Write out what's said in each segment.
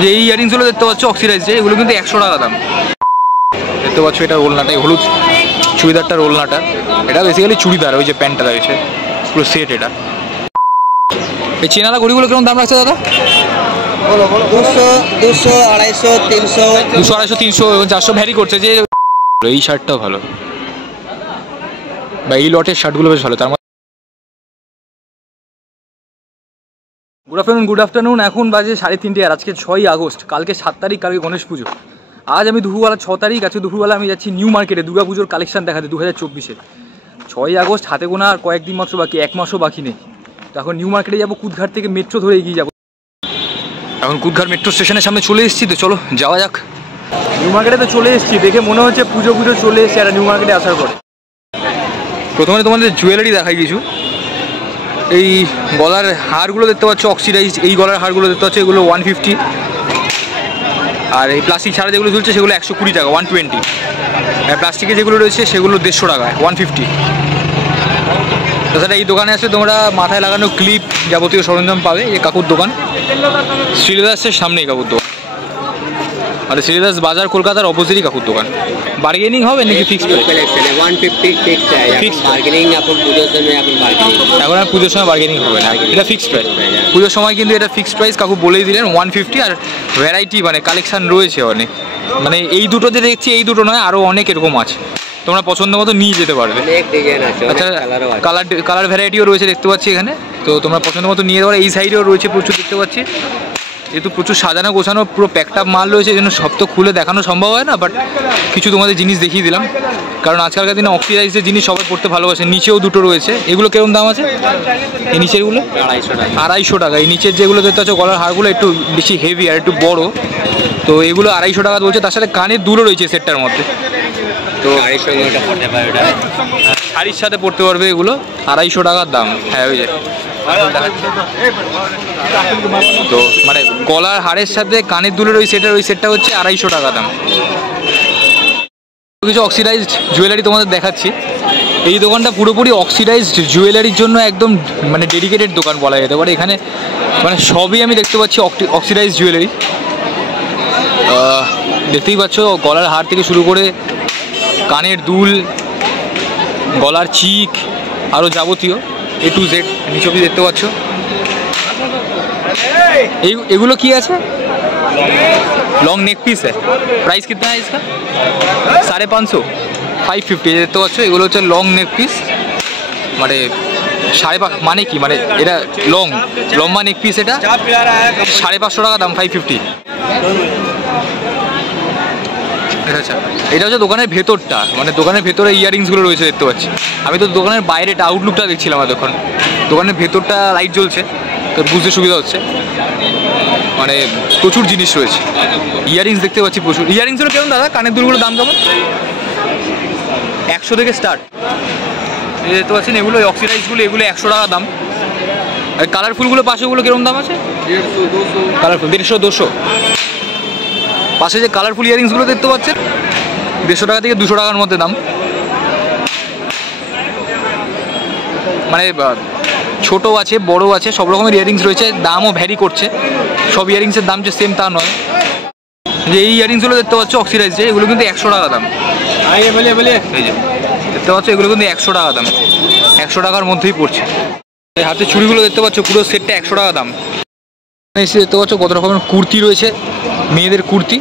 যে এই ইয়ারিংসগুলো দেখতে পাচ্ছ অক্সিডাইজ, এগুলো কিন্তু 100 টাকা দাম। দেখতে পাচ্ছ এটা ওলনাটা, হলুদ চুড়িদারটার ওলনাটা, এটা বেসিক্যালি চুড়িদার, ওই যে প্যান্টটা রয়েছে পুরো সেট। এটা এই চেনালা ঘড়িগুলো কেমন দাম রাখছে দাদা? 200, 250, 300, 200, 300 এবং 400 ভ্যারি করছে। যে এই শার্টটাও ভালো, বা এই লটের শার্টগুলো বেশ ভালো। তার মধ্যে গুড আফটারনুন। এখন বাজে 3:30 আর আজকে 6ই আগস্ট, কালকে 7 তারিখ, কালকে গণেশ পুজো। আজ আমি দুপুরবেলা 6 তারিখ, আজকে দুপুরবেলা আমি যাচ্ছি নিউ মার্কেটে দুর্গা পুজোর কালেকশন দেখাতে 2024-এর। 6ই আগস্ট হাতে গোনা আর কয়েকদিন মাত্র বাকি, 1 মাসও বাকি নেই। তো এখন নিউ মার্কেটে যাবো, কুদঘাট থেকে মেট্রো ধরে এগিয়ে যাবো। এখন কুদঘাট মেট্রো স্টেশনের সামনে চলে এসেছি, তো চলো যাওয়া যাক। নিউ মার্কেটে তো চলে এসেছি, দেখে মনে হচ্ছে পুজো চলে এসেছে আর নিউ মার্কেটে আসার পরে। প্রথমে তোমাদের জুয়েলারি দেখাই কিছু। এই গলার হারগুলো দেখতে পাচ্ছ অক্সিডাইজ, এই গলার হারগুলো দেখতে পাচ্ছ, এগুলো 150। আর এই প্লাস্টিক ছাড়া যেগুলো ঝুলছে সেগুলো 120 টাকা, 120। আর প্লাস্টিকে যেগুলো রয়েছে সেগুলো 150 টাকায়, 150। তাছাড়া এই দোকানে আসলে তোমরা মাথায় লাগানো ক্লিপ যাবতীয় সরঞ্জাম পাবে। এই কাকুর দোকান শ্রীলেদার্সের সামনেই কাকুর দোকান, আর শ্রীলেদার্স বাজার কলকাতার অপোজিটই কাকুর দোকান। বার্গেনিং হবে নাকি ফিক্সড? 150 ফিক্স है। বার্গেনিং এখন পুজোর সময়, এখন আর পুজোর সময় বার্গেনিং হবে না, এটা ফিক্সড প্রাইস। পুজোর সময় কিন্তু এটা ফিক্সড প্রাইস, কাকু বলেই দিলেন 150। আর ভ্যারাইটি মানে কালেকশান রয়েছে অনেক, মানে এই দুটোতে দেখছি, এই দুটো নয় আরও অনেক এরকম আছে, তোমরা পছন্দ মতো নিয়ে যেতে পারবে। আচ্ছা, কালার ভ্যারাইটিও রয়েছে দেখতে পাচ্ছি এখানে, তো তোমরা পছন্দ মতো নিয়ে যেতে পারো। এই সাইডেও রয়েছে প্রচুর দেখতে পাচ্ছি, যেহেতু প্রচুর সাজানো গোছানো পুরো প্যাকটাপ মাল রয়েছে, এই জন্য সব তো খুলে দেখানো সম্ভব হয় না, বাট কিছু তোমাদের জিনিস দেখিয়ে দিলাম, কারণ আজকালকার দিনে অক্সিডাইজের জিনিস সবাই পড়তে ভালোবাসে। নিচেও দুটো রয়েছে, এগুলো কেরম দাম আছে? এই নিচেরগুলো 250 টাকা। এই নিচের যেগুলো দেখতে পাচ্ছ গলার হারগুলো একটু বেশি হেভি আর একটু বড়, তো এগুলো 250 টাকা বলছে। তার সাথে কানের দুলও রয়েছে সেটটার মধ্যে, তো শাড়ির সাথে পড়তে পারবে এগুলো, 250 টাকার দাম। হ্যাঁ ওই যে তো মানে গলার হারের সাথে কানের দুলের ওই সেটটা হচ্ছে 250 টাকা দাম। কিছু অক্সিডাইজড জুয়েলারি তোমাদের দেখাচ্ছি। এই দোকানটা পুরোপুরি অক্সিডাইজড জুয়েলারির জন্য একদম মানে ডেডিকেটেড দোকান বলা যেতে পারে। এখানে মানে সবই আমি দেখতে পাচ্ছি অক্সিডাইজড জুয়েলারি। দেখতেই পাচ্ছ গলার হার থেকে শুরু করে কানের দুল, গলার চিক, আরও যাবতীয় A to Z নিচে দেখতে পাচ্ছ। এগুলো কি আছে? लॉन्ग नेक पीस है। प्राइस कितना है इसका? 550, 550 দেখতে পাচ্ছ। এগুলো হচ্ছে লং নেক পিস, মানে 5.5 মানে কি, মানে এটা লম্বা নেক পিস, এটা 550 টাকা দাম, 550। আচ্ছা, এটা হচ্ছে দোকানের ভেতরটা, মানে দোকানের ভেতরে ইয়ারিংসগুলো রয়েছে দেখতে পাচ্ছি। আমি তো দোকানের বাইরেটা আউটলুকটা দেখছিলাম এতক্ষণ, দোকানের ভেতরটা লাইট জ্বলছে তো বুঝতে সুবিধা হচ্ছে। মানে প্রচুর জিনিস রয়েছে, ইয়ারিংস দেখতে পাচ্ছি প্রচুর। ইয়ারিংসগুলো কেমন দাদা? কানের দুলগুলোর দাম কেমন? 100 থেকে স্টার্ট। এই দেখতে পাচ্ছেন এগুলো অক্সিডাইজগুলো, এগুলো 100 টাকা দাম। আর কালারফুলগুলো পাশে ওগুলো কিরকম দাম আছে? 150, 200। কালারফুল 150, 200। পাশে যে কালারফুল ইয়ারিংসগুলো দেখতে পাচ্ছেন 150 টাকা থেকে 200 টাকার মধ্যে দাম। মানে ছোটো আছে, বড়ো আছে, সব রকমের ইয়ারিংস রয়েছে, দামও ভ্যারি করছে। সব ইয়ারিংসের দাম যে সেম তা নয়। যে এই ইয়ারিংসগুলো দেখতে পাচ্ছ অক্সিডাইজ, এগুলো কিন্তু 100 টাকা দাম। এই যে দেখতে পাচ্ছ এগুলো কিন্তু 100 টাকা দাম, 100 টাকার মধ্যেই পড়ছে। এই হাতে চুড়িগুলো দেখতে পাচ্ছ পুরো সেটটা 100 টাকা দাম। এসে দেখতে পাচ্ছ কত রকমের কুর্তি রয়েছে, মেয়েদের কুর্তি।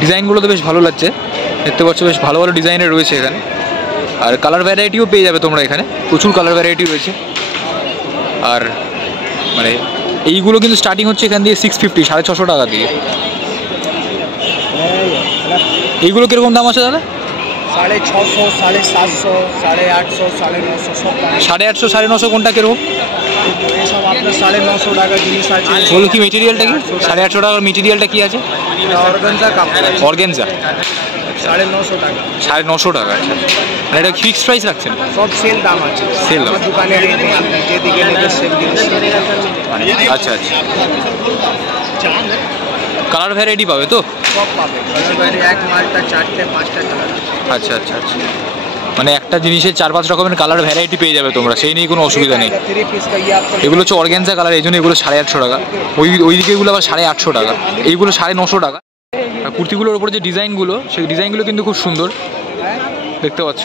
ডিজাইনগুলো তো বেশ ভালো লাগছে, দেখতে পাচ্ছ বেশ ভালো ভালো ডিজাইনের রয়েছে এখানে। আর কালার ভ্যারাইটিও পেয়ে যাবে তোমরা এখানে, প্রচুর কালার ভ্যারাইটি রয়েছে। আর মানে এইগুলো কিন্তু স্টার্টিং হচ্ছে এখান দিয়ে 650, 650 টাকা দিয়ে। এইগুলো কীরকম দাম আছে দাদা? 650, 750, 850, 950 সব। 850, 950 কোনটা কীরকম? এসব আপনার 950 টাকা জিনিস আছে। বলো কি মেটেরিয়ালটা কি? 850 টাকার মেটেরিয়ালটা কি আছে? অর্গানজা কাপড়। অর্গানজা 950 টাকা। 950 টাকা। আচ্ছা, মানে এটা ফিক্সড প্রাইস রাখছেন? সব সেল দাম আছে, সেল দাম। দোকানে আপনি যেদিকে নেবেন সেল দিন। আচ্ছা আচ্ছা, কালার ভ্যারাইটি পাবে তো? সব পাবে কালার ভ্যারাইটি, এক মালটা 4টে 5টা কালার। আচ্ছা আচ্ছা আচ্ছা, মানে একটা জিনিসের 4-5 রকমের কালার ভ্যারাইটি পেয়ে যাবে তোমরা, সেই নিয়ে কোনো অসুবিধা নেই। এগুলো হচ্ছে অর্গ্যানজা কালার, এই জন্য এগুলো 850 টাকা। ওইদিকে এগুলো আবার 850 টাকা, এইগুলো 950 টাকা। আর কুর্তিগুলোর ওপরে যে ডিজাইনগুলো, সেই ডিজাইনগুলো কিন্তু খুব সুন্দর দেখতে পাচ্ছ।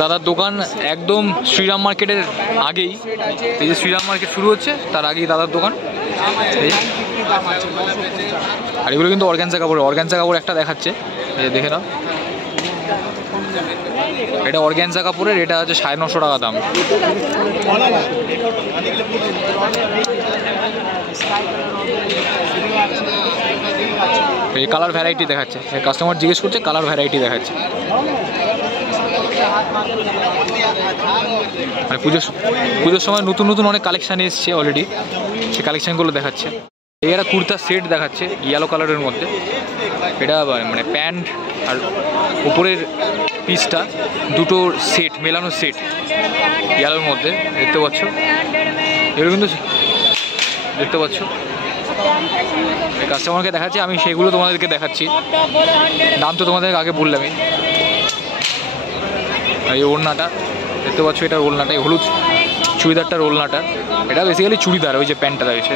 দাদার দোকান একদম শ্রীরাম মার্কেটের আগেই, এই যে শ্রীরাম মার্কেট শুরু হচ্ছে তার আগেই দাদার দোকান। আর এগুলো কিন্তু অর্গ্যানজা কাপড়, অর্গ্যানজা কাপড় একটা দেখাচ্ছে, এই যে দেখে নাও, এটা অর্গ্যানজা কাপড়ের, এটা হচ্ছে 950 টাকা দাম। এই কালার ভ্যারাইটি দেখাচ্ছে, কাস্টমার জিজ্ঞেস করছে কালার ভ্যারাইটি দেখাচ্ছে। মানে পুজোর সময় নতুন নতুন অনেক কালেকশান এসছে অলরেডি, সেই কালেকশানগুলো দেখাচ্ছে। এই একটা কুর্তার সেট দেখাচ্ছে ইয়েলো কালারের মধ্যে, এটা মানে প্যান্ট আর উপরের পিসটা দুটো সেট, মেলানো সেট ইয়েলোর মধ্যে দেখতে পাচ্ছ। এগুলো কিন্তু দেখতে পাচ্ছ কাস্টমারকে দেখাচ্ছি, আমি সেগুলো তোমাদেরকে দেখাচ্ছি। দাম তো তোমাদেরকে আগে বললামই। এই ওড়নাটা দেখতে পাচ্ছ, এটা ওড়নাটা, এই হলুদ চুড়িদারটার ওড়নাটা, এটা বেসিক্যালি চুড়িদার, ওই যে প্যান্টটা রয়েছে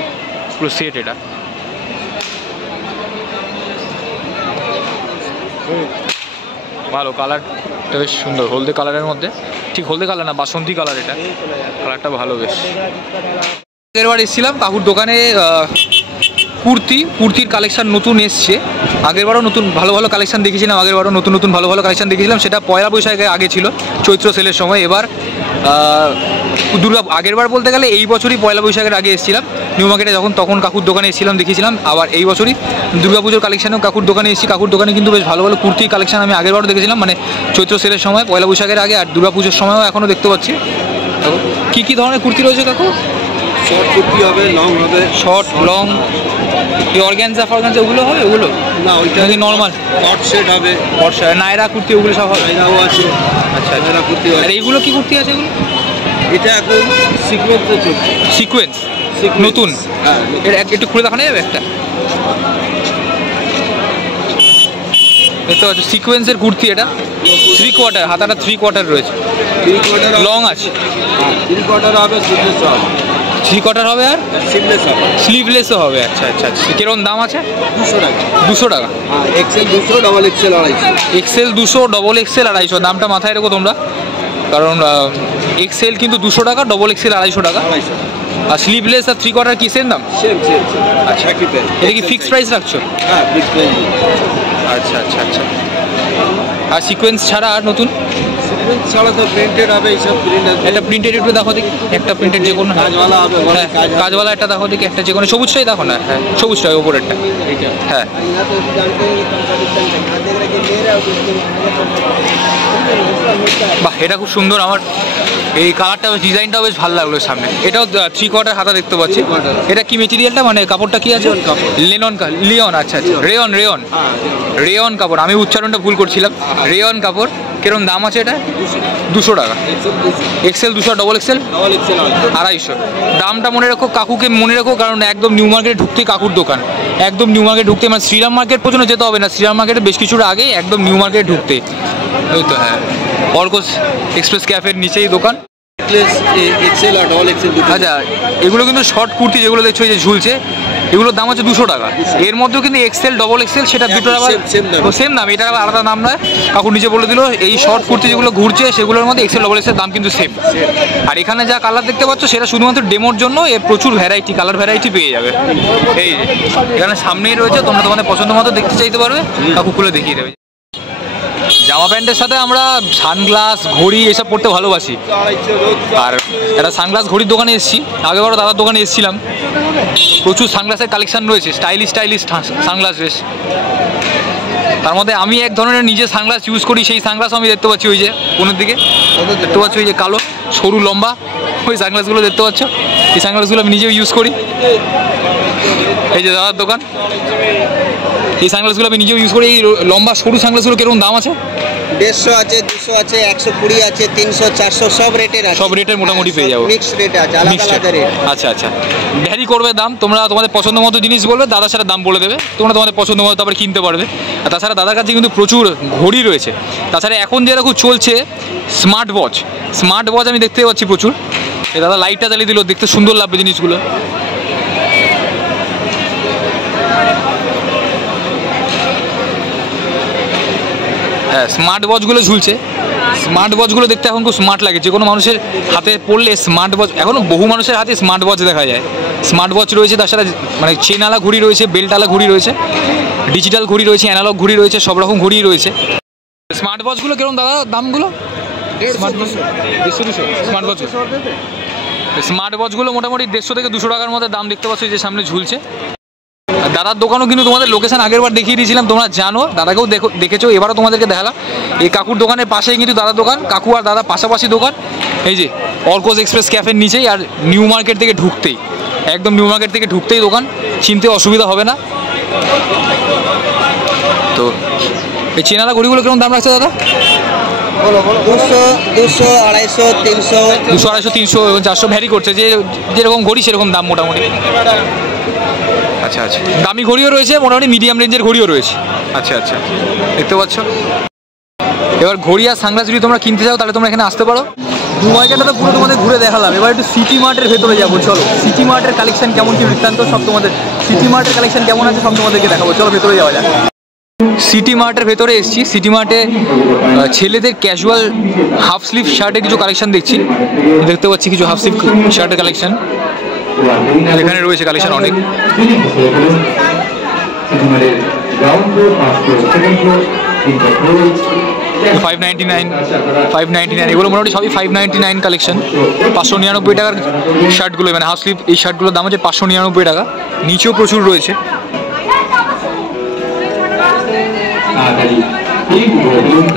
পুরো সেট। এটা ভালো, কালারটা বেশ সুন্দর, হলদে কালারের মধ্যে, ঠিক হলদে কালার না, বাসন্তী কালার, এটা কালারটা ভালো বেশ। আগেরবার এসেছিলাম কাকুর দোকানে, কুর্তির কালেকশান নতুন এসছে। আগেরবারও নতুন ভালো ভালো কালেকশান দেখেছিলাম, আগেরবারও নতুন নতুন ভালো ভালো কালেকশান দেখেছিলাম, সেটা পয়লা বৈশাখের আগে ছিল, চৈত্র সেলের সময়। এবার আগেরবার বলতে গেলে এই বছরই পয়লা বৈশাখের আগে এসেছিলাম নিউ মার্কেটে, তখন কাকুর দোকানে এসেছিলাম, দেখেছিলাম। আবার এই বছরই দুর্গাপুজোর কালেকশানেও কাকুর দোকানে এসেছি। কাকুর দোকানে কিন্তু বেশ ভালো ভালো কুর্তির কালেকশান আমি আগেরবারও দেখেছিলাম, মানে চৈত্র সেলের সময়, পয়লা বৈশাখের আগে, আর দুর্গাপুজোর সময়ও এখনও দেখতে পাচ্ছি। কী কী ধরনের কুর্তি রয়েছে কাকু? শর্ট কুর্তি হবে, লং হবে, শর্ট লং, এই অর্গ্যানজা ফরগ্যানজা ওগুলো হবে? ওগুলো না, ওইটা নর্মাল কট সেট হবে, নায়রা কুর্তি ওগুলো সব হবে? নায়রাও আছে। আচ্ছা, নায়রা কুর্তি। আর এইগুলো কি কুর্তি আছে এগুলো? এটা এখন সিকোয়েন্সে চলছে। সিকোয়েন্স নতুন? হ্যাঁ, এটা একটু খুলে দেখানো যাবে একটা? দেখতে পাচ্ছ সিকোয়েন্সের কুর্তি, এটা 3/4, হাতাটা 3/4 রয়েছে, 3/4 লং আছে। 3/4 হবে, স্লিভলেস হবে। 3/4 হবে আর স্লিভলেস হবে, স্লিভলেসও হবে। আচ্ছা আচ্ছা আচ্ছা, কিরকম দাম আছে? 200 টাকা। 200 টাকা? হ্যাঁ, XL 200, double XL 250। XL 200, double XL 250। দামটা মাথায় রেখো তোমরা, কারণ এক্সেল কিন্তু 200 টাকা, ডবল এক্সেল 250 টাকা। আর স্লিভলেস আর 3/4 কি সেম দাম? সেম। আচ্ছা, কি প্রাইস? এটা কি ফিক্সড প্রাইস রাখছো? হ্যাঁ, ফিক্সড প্রাইস। আচ্ছা আচ্ছা আচ্ছা। আর সিকোয়েন্স ছাড়া আর নতুন? সিকোয়েন্স ছাড়া তো প্রিন্টেড হবে, এইসব প্রিন্ট আছে। একটা প্রিন্টেড একটু দেখো দেখি, একটা প্রিন্টেড যে কোনো। কাজওয়ালা হবে, হ্যাঁ, কাজওয়ালা একটা দেখো দেখি, একটা যে কোনো, সবুজটাই দেখো না? হ্যাঁ, সবুজটাই ওপরেরটা। এইটা। হ্যাঁ, বাহ, এটা খুব সুন্দর। আমার এই কালারটা, ডিজাইনটাও বেশ ভালো লাগলো সামনে। এটাও 3/4 হাতা দেখতে পাচ্ছি। এটা কি মেটেরিয়ালটা, মানে কাপড়টা কি আছে? লিওন। আচ্ছা আচ্ছা, রেয়ন কাপড়। আমি উচ্চারণটা ভুল করছিলাম। রেয়ন কাপড়। কিরকম দাম আছে এটা? 200 টাকা। XL 200, double XL 250। দামটা মনে রাখো, কাকুকে মনে রাখো, কারণ একদম নিউ মার্কেটে ঢুকতেই কাকুর দোকান, একদম নিউ মার্কেট ঢুকতে, মানে শ্রীরাম মার্কেট পর্যন্ত যেতে হবে না, শ্রীরাম মার্কেটে বেশ কিছুটা আগে, একদম নিউ মার্কেটে ঢুকতে। ওই তো, হ্যাঁ, অর্কস এক্সপ্রেস ক্যাফের নিচেই দোকান। এক্সেল আর ডবল এক্সেল। আচ্ছা, এগুলো কিন্তু শর্ট কুর্তি যেগুলো দেখছো এই যে ঝুলছে, এগুলোর দাম হচ্ছে 200 টাকা। এর মধ্যেও কিন্তু এক্সেল, ডবল এক্সেল, সেটা দুটো আবার সেম দাম, এটা আবার আলাদা নাম নয়। কাকু নিচে বলে দিল, এই শর্ট কুর্তি যেগুলো ঘুরছে সেগুলোর মধ্যে এক্সেল, ডবল এক্সেল দাম কিন্তু সেম। আর এখানে যা কালার দেখতে পাচ্ছ সেটা শুধুমাত্র ডেমোর জন্য, এর প্রচুর ভ্যারাইটি, কালার ভ্যারাইটি পেয়ে যাবে। এই যে এখানে সামনেই রয়েছে, তোমরা তোমাদের পছন্দ মতো দেখতে চাইতে পারবে, কাকু খুলে দেখিয়ে দেবে। জামা প্যান্টের সাথে আমরা সানগ্লাস, ঘড়ি এসব পরতে ভালোবাসি। আর একটা সানগ্লাস ঘড়ির দোকানে এসেছি, আগেবারও দাদার দোকানে এসেছিলাম। প্রচুর সানগ্লাসের কালেকশান রয়েছে, স্টাইলিশ সানগ্লাস বেশ। তার মধ্যে আমি এক ধরনের নিজে সানগ্লাস ইউজ করি, সেই সানগ্লাসও আমি দেখতে পাচ্ছি ওই যে কোনের দিকে দেখতে পাচ্ছি, ওই যে কালো সরু লম্বা ওই সানগ্লাসগুলো দেখতে পাচ্ছ। এই সানগ্লাসগুলো আমি নিজেও ইউজ করি। এই যে দাদার দোকান, এই সানগ্লাসগুলো আমি নিজেও ইউজ করি। এই লম্বা সরু সানগ্লাসগুলো কিরকম দাম আছে? 150 আছে, 200 আছে, 120 আছে, 300, 400 সব রেটের আছে। সব রেটের মোটামুটি পেয়ে যাবো। মিক্স রেট আছে, আলাদা আলাদা রেট। আচ্ছা আচ্ছা, ভ্যারি করবে দাম। তোমরা তোমাদের পছন্দ মতো জিনিস বলবে, দাদার সাথে দাম বলে দেবে, তোমরা তোমাদের পছন্দ মতো তারপরে কিনতে পারবে। আর তাছাড়া দাদার কাছে কিন্তু প্রচুর ঘড়ি রয়েছে। তাছাড়া এখন যেটা খুব চলছে স্মার্ট ওয়াচ, স্মার্ট ওয়াচ আমি দেখতে পাচ্ছি প্রচুর। এই দাদা লাইটটা জ্বালিয়ে দিল, দেখতে সুন্দর লাগবে জিনিসগুলো। হ্যাঁ, স্মার্ট ওয়াচগুলো ঝুলছে। স্মার্ট ওয়াচগুলো দেখতে এখন খুব স্মার্ট লাগে, যে কোনো মানুষের হাতে পড়লে স্মার্ট ওয়াচ, এখনও বহু মানুষের হাতে স্মার্ট ওয়াচ দেখা যায়। স্মার্ট ওয়াচ রয়েছে, তার সাথে মানে চেনওয়ালা ঘড়ি রয়েছে, বেল্টওয়ালা ঘড়ি রয়েছে, ডিজিটাল ঘড়ি রয়েছে, অ্যানালগ ঘড়ি রয়েছে, সব রকম ঘড়ি রয়েছে। স্মার্ট ওয়াচগুলো কিরকম দাদা দামগুলো? Smart watch 150-200 smart watch. Smart ওয়াচগুলো মোটামুটি 150 থেকে 200 টাকার মধ্যে দাম দেখতে পাচ্ছ, যে সামনে ঝুলছে। দাদার দোকানও কিন্তু তোমাদের লোকেশন আগের বার দেখিয়ে দিয়েছিলাম, তোমরা জানো, দাদাকেও দেখেছো, এবারও তোমাদেরকে দেখালাম। এই কাকুর দোকানের পাশেই কিন্তু দাদার দোকান, কাকু আর দাদা পাশাপাশি দোকান। এই যে অর্কোস এক্সপ্রেস ক্যাফের নিচেই, আর নিউ মার্কেট থেকে ঢুকতেই, একদম নিউ মার্কেট থেকে ঢুকতেই দোকান, চিনতে অসুবিধা হবে না। তো এই চেনালা ঘড়িগুলো কিরকম দাম রাখছে দাদা? 200, 250, 300, 200, 250, 300 এবং 400 ভ্যারি করছে, যে যেরকম ঘড়ি সেরকম দাম মোটামুটি। আচ্ছা আচ্ছা, দামি ঘড়িও রয়েছে, মোটামুটি মিডিয়াম রেঞ্জের ঘড়িও রয়েছে। আচ্ছা আচ্ছা, দেখতে পাচ্ছ। এবার ঘড়ি আর সানগ্লাস যদি তোমরা কিনতে চাও, তাহলে তোমরা এখানে আসতে পারো। নিউ মার্কেটটা তো পুরো তোমাদের ঘুরে দেখালাম, এবার একটু সিটি মার্টের ভেতরে যাবো। চলো, সিটি মার্টের কালেকশন কেমন কি বৃত্তান্ত সব তোমাদের, সিটি মার্টের কালেকশন কেমন আছে সব তোমাদেরকে দেখাবো। চলো ভেতরে যাওয়া যাক। সিটি মার্টের ভেতরে এসেছি। সিটি মার্টে ছেলেদের ক্যাজুয়াল হাফ স্লিভ শার্টের কিছু কালেকশন দেখছি, দেখতে পাচ্ছি কিছু হাফ স্লিভ শার্টের কালেকশন এখানে রয়েছে, কালেকশন অনেক। $599 এগুলো মোটামুটি সবই $599 কালেকশন। 599 টাকার শার্টগুলো, মানে হাফ স্লিভ এই শার্টগুলোর দাম হচ্ছে 599 টাকা। নিচেও প্রচুর রয়েছে।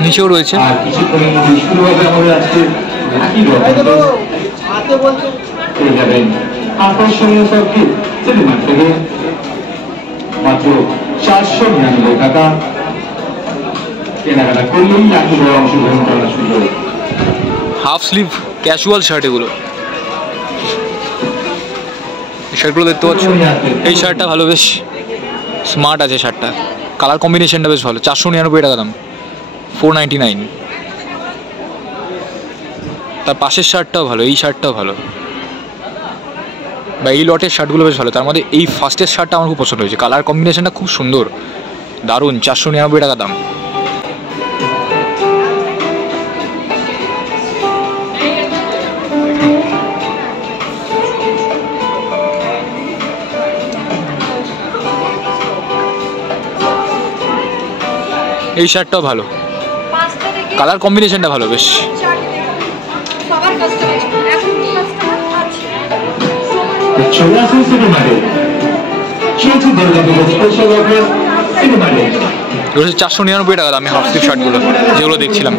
নিচেও রয়েছে। আকর্ষণীয় সার্কিট সিনেমার থেকে মাত্র 499 টাকা কেনাকাটা করলেই লাকি ড্রয়ে অংশগ্রহণ করার সুযোগ। হাফ স্লিভ ক্যাজুয়াল শার্ট এগুলো, শার্টগুলো দেখতে পাচ্ছ। এই শার্টটা ভালো, বেশ স্মার্ট আছে শার্টটা, কালার কম্বিনেশনটা বেশ ভালো। 499 টাকা দাম, 499। তার পাশের শার্টটাও ভালো, এই শার্টটাও ভালো, বা এই লটের শার্টগুলো বেশ ভালো। তার মধ্যে এই ফার্স্টের শার্টটা আমার খুব পছন্দ হয়েছে, কালার কম্বিনেশনটা খুব সুন্দর, দারুণ। 499 টাকা দাম। এই শার্টটাও ভালো, কালার কম্বিনেশনটা ভালো বেশ। চলে আসুন সিনেমাতে, চলছে দুর্গাপুজোর স্পেশাল অফার সিনেমাতে। এগুলো 499 টাকা দাম হাফ স্লিভ শার্টগুলো যেগুলো দেখছিলাম।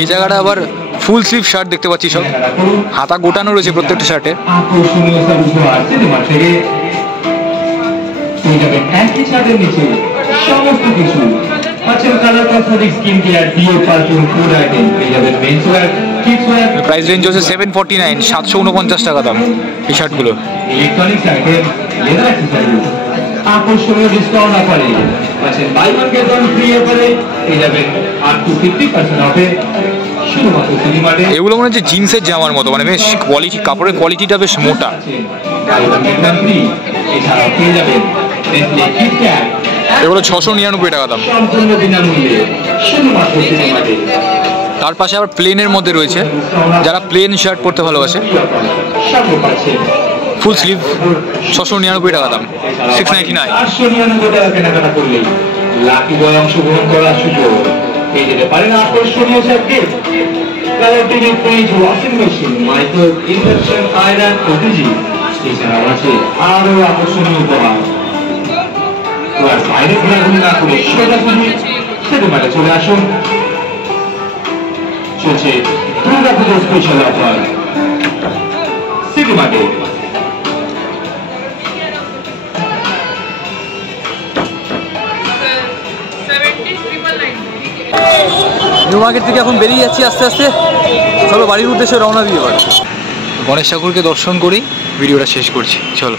এই জায়গাটা আবার ফুল স্লিভ শার্ট দেখতে পাচ্ছি, সব হাতা গোটানো রয়েছে প্রত্যেকটা শার্টে। আকর্ষণীয় সার্ভিস সিনেমা থেকে পেয়ে যাবেন একই ছাদের নিচে সমস্ত কিছু। Colour cosmetic, skin care, deo, perfume, food item পেয়ে যাবেন। Men's wear, kids wear. Price range হচ্ছে 749, 749 টাকা দাম এই শার্টগুলো। ইলেকট্রনিক্স আইটেম, লেদার অ্যাক্সেসরিজ আকর্ষণীয় ডিসকাউন্ট অফারে আছে। Buy one get one free অফারে পেয়ে যাবেন আপ টু 50% অফে শুধুমাত্র সিনেমাতে। এগুলো মনে হচ্ছে জিন্সের জামার মতো, মানে বেশ কোয়ালিটি, কাপড়ের কোয়ালিটিটা বেশ মোটা। Buy one get one free. এছাড়াও পেয়ে যাবেন নেসলে কিটক্যাট, এগুলো 699 টাকা দাম, সম্পূর্ণ বিনামূল্যে শুধুমাত্র সিনেমাতে। তার পাশে আবার প্লেনের মধ্যে রয়েছে, যারা প্লেন শার্ট পরতে ভালোবাসে, ফুল স্লিভ 699 টাকা দাম, 699। 899 টাকা কেনাকাটা করলেই লাকি ড্রয়ে অংশগ্রহণ করার সুযোগ পেয়ে যেতে পারেন। আকর্ষণীয় circuit, colour TV, fridge, washing machine, micro induction, iron, OTG. এছাড়াও আছে আরো আকর্ষণীয় উপহার। আর বাইরে ঘোরাঘুরি না করে সোজাসুজি সিনেমাতে চলে আসুন। চলছে দুর্গাপুজোর স্পেশাল অফার সিনেমাতে। নিউ মার্কেট থেকে এখন বেরিয়ে যাচ্ছি আস্তে আস্তে। চলো বাড়ির উদ্দেশ্যে রওনা দিয়ে এবার। গণেশ ঠাকুরকে দর্শন করেই ভিডিওটা শেষ করছি, চলো।